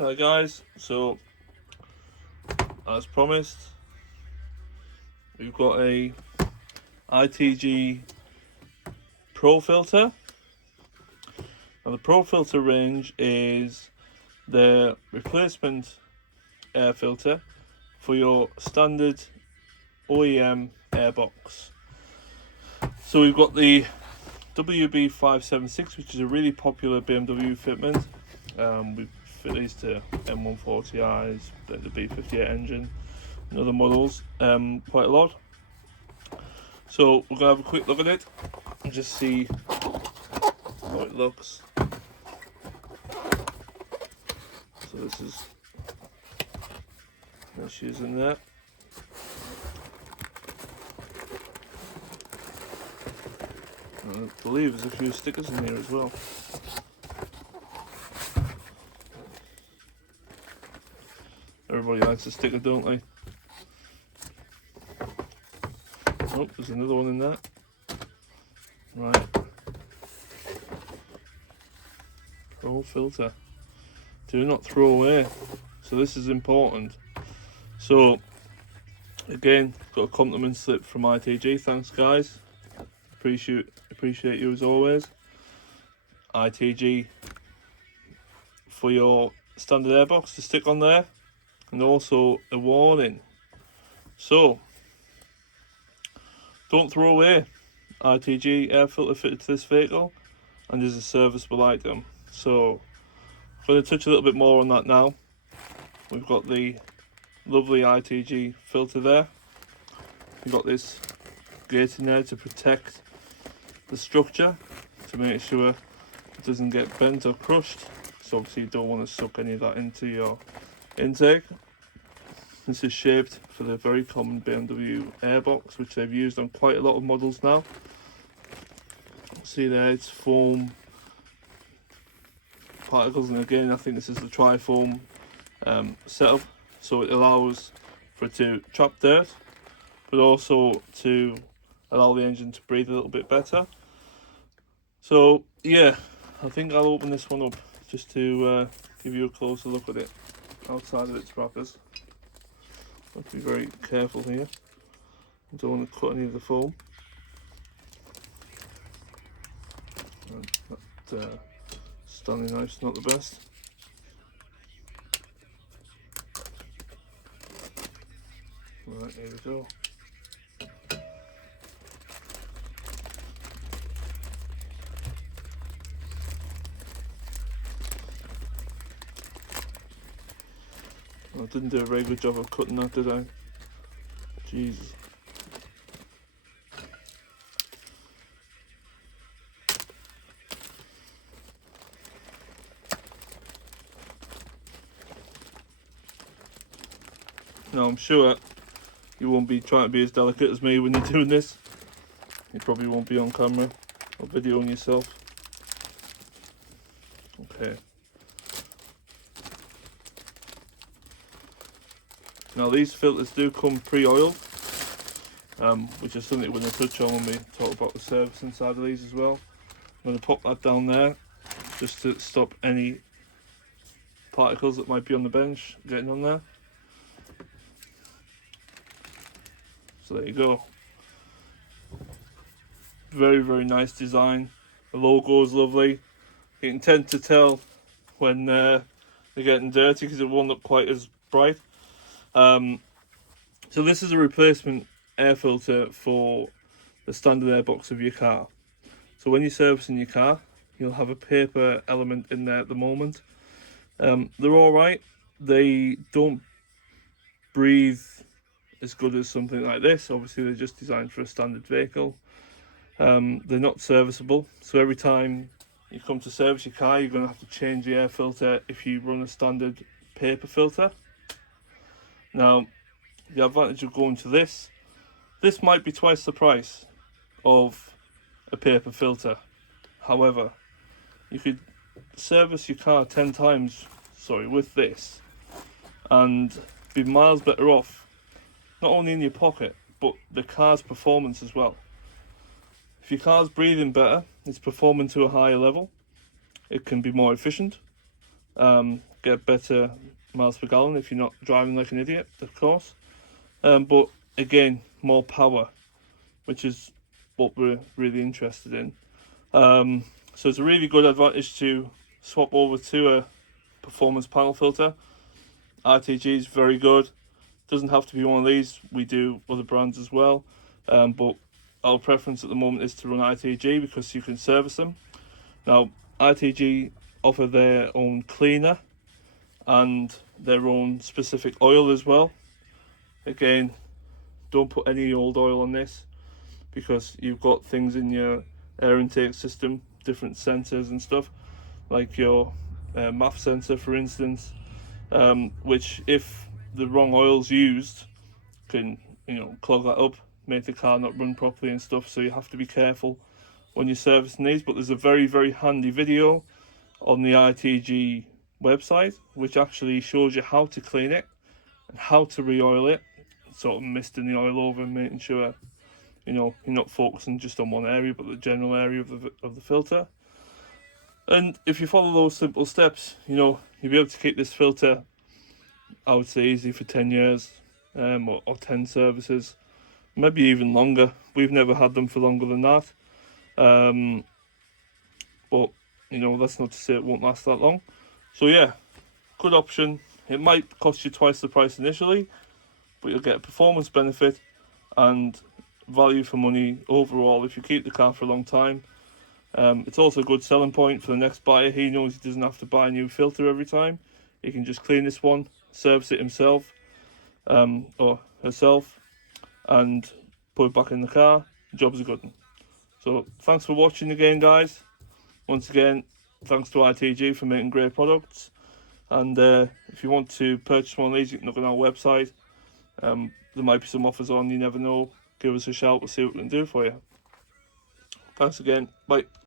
Okay guys, so as promised, we've got a ITG Profilter. Now the Profilter range is the replacement air filter for your standard OEM airbox. So we've got the WB576, which is a really popular BMW fitment. We've fit these to M140Is, the B58 engine, and other models quite a lot. So we're going to have a quick look at it and just see how it looks. So this is issues in there. I believe there's a few stickers in here as well. Everybody likes a sticker, don't they? Oh, there's another one in there. Right. Profilter. Do not throw away. So this is important. So again, got a compliment slip from ITG. Thanks guys. Appreciate you as always. ITG for your standard airbox to stick on there, and also a warning. So don't throw away ITG air filter fitted to this vehicle, and is a serviceable item. So I'm going to touch a little bit more on that now. We've got the lovely ITG filter there. We've got this gate in there to protect the structure, to make sure it doesn't get bent or crushed. So obviously you don't want to suck any of that into your intake. This is shaped for the very common BMW airbox, which they've used on quite a lot of models now. See there, it's foam particles, and again I think this is the tri-foam setup, so it allows for it to trap dirt, but also to allow the engine to breathe a little bit better. So yeah, I think I'll open this one up just to give you a closer look at it outside of its wrappers. Have to be very careful here. I don't want to cut any of the foam. And that Stanley knife's not the best. Right, here we go. I didn't do a very good job of cutting that, did I? Jesus. Now I'm sure you won't be trying to be as delicate as me when you're doing this. You probably won't be on camera or videoing yourself. Okay. Now these filters do come pre-oiled, which is something we're going to touch on when we talk about the service inside of these as well. I'm going to pop that down there just to stop any particles that might be on the bench getting on there. So there you go. Very, very nice design. The logo is lovely. You can tend to tell when they're getting dirty because it won't look quite as bright. So this is a replacement air filter for the standard airbox of your car. So when you're servicing your car, you'll have a paper element in there at the moment. They're alright. They don't breathe as good as something like this. Obviously they're just designed for a standard vehicle. They're not serviceable, so every time you come to service your car you're going to have to change the air filter if you run a standard paper filter. Now the advantage of going to this might be twice the price of a paper filter. However, you could service your car 10 times with this and be miles better off, not only in your pocket but the car's performance as well. If your car's breathing better, it's performing to a higher level, it can be more efficient, get better miles per gallon if you're not driving like an idiot, of course. But again, more power, which is what we're really interested in. So it's a really good advantage to swap over to a performance panel filter. ITG is very good. Doesn't have to be one of these. We do other brands as well. But our preference at the moment is to run ITG because you can service them. Now, ITG offer their own cleaner and their own specific oil as well. Again, don't put any old oil on this because you've got things in your air intake system, different sensors and stuff, like your MAF sensor, for instance, which if the wrong oil's used can, clog that up, make the car not run properly and stuff. So you have to be careful when you're servicing these. But there's a very, very handy video on the ITG website which actually shows you how to clean it and how to re-oil it, sort of misting the oil over and making sure you're not focusing just on one area but the general area of the filter. And if you follow those simple steps, you'll be able to keep this filter, I would say, easy for 10 years or 10 services, maybe even longer. We've never had them for longer than that. But that's not to say it won't last that long. So yeah, good option. It might cost you twice the price initially, but you'll get a performance benefit and value for money overall if you keep the car for a long time. It's also a good selling point for the next buyer. He knows he doesn't have to buy a new filter every time. He can just clean this one, service it himself or herself, and put it back in the car. The job's a good one. So thanks for watching again, guys. Once again, thanks to ITG for making great products. And if you want to purchase one of these, you can look on our website. There might be some offers on, you never know. Give us a shout, we'll see what we can do for you. Thanks again. Bye.